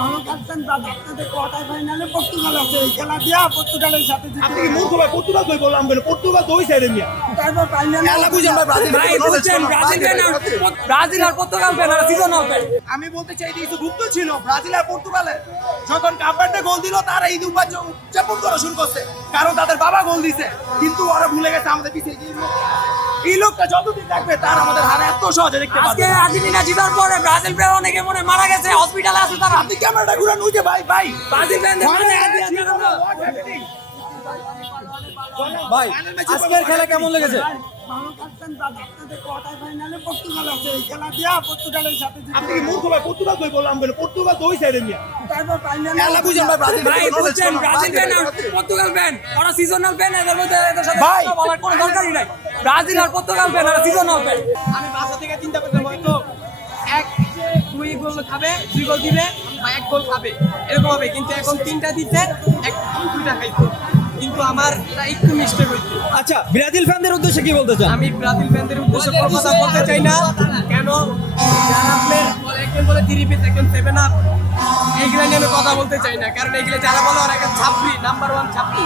ভালো ক্যাপ্টেন আপনাদের কোয়ার্টার ফাইনালে পর্তুগাল আছে, এই খেলা দিয়া পর্তুগালের সাথে জিতে আপনি কি মূর্খ ভাই? পর্তুগাল কই বললাম বলে পর্তুগাল তো ওই সাইডে মিয়া। তারপর ফাইনালে খেলা বুঝেন ভাই, ব্রাজিল ভাই বুঝছেন, ব্রাজিল আর পর্তুগাল ফ্যান আর সিজন হবে। আমি বলতে চাই যে কিছু গুপ্ত ছিল ব্রাজিল আর পর্তুগালে যখন কাপারটা গোল দিল তারা ঈদ উদযাপন করা শুরু করছে, কারণ তাদের বাবা গোল দিছে। কিন্তু ওরা ভুলে গেছে আমাদের পিছিয়ে এই লোকটা যতদিন থাকবে তার আমাদের হার এত সহজে দেখতে আজকে পাবে। আর্জেন্টিনা জিতার পরে ব্রাজিল প্লেয়ার অনেকে মনে মারা গেছে, হসপিটালে আছে তারা। আপনি ক্যামেরাটা ঘুরান ওই যে ভাই ভাই ব্রাজিল ফ্যানদের মনে ভাই আজকের খেলা কেমন লেগেছে? ভালো ক্যাপ্টেন আপনাদের কোয়ার্টার ফাইনালে পর্তুগাল আছে, এই খেলা দিয়া পর্তুগালের সাথে জিতে আপনি কি মূর্খ ভাই? পর্তুগাল কই বললাম বলে পর্তুগাল তো ওই সাইডে মিয়া। তারপর ফাইনালে খেলা বুঝেন ভাই, ব্রাজিল ভাই বুঝছেন, ব্রাজিল ফ্যান আর পর্তুগাল ফ্যান ওরা সিজনাল ফ্যান, এদের মধ্যে এদের সাথে ভাই। কথা বলার কোনো দরকারই নাই। ব্রাজিল আর পর্তুগাল ফ্যান আর সিজনাল ফ্যান। আমি বাসা থেকে চিন্তা করতাম হয়তো দুই গোল খাবে, 2 গোল দিবে বা 1 গোল খাবে, এরকম হবে। কিন্তু এখন 3টা দিতে 2টা খাইতো, কিন্তু আমার এটা একটু মিস্টেক হইতো। আচ্ছা, ব্রাজিল ফ্যানদের উদ্দেশ্যে কি বলতে চান? আমি ব্রাজিল ফ্যানদের উদ্দেশ্যে কোনো কথা বলতে চাই না। কেন যারা প্লেয়ার একজন বলে 3 পিস, একজন 7 আপ, এইগুলো নিয়ে আমি কথা বলতে চাই না। কারণ এইগুলো যারা বলে ওরা একটা ছাপড়ি, নাম্বার 1 ছাপড়ি।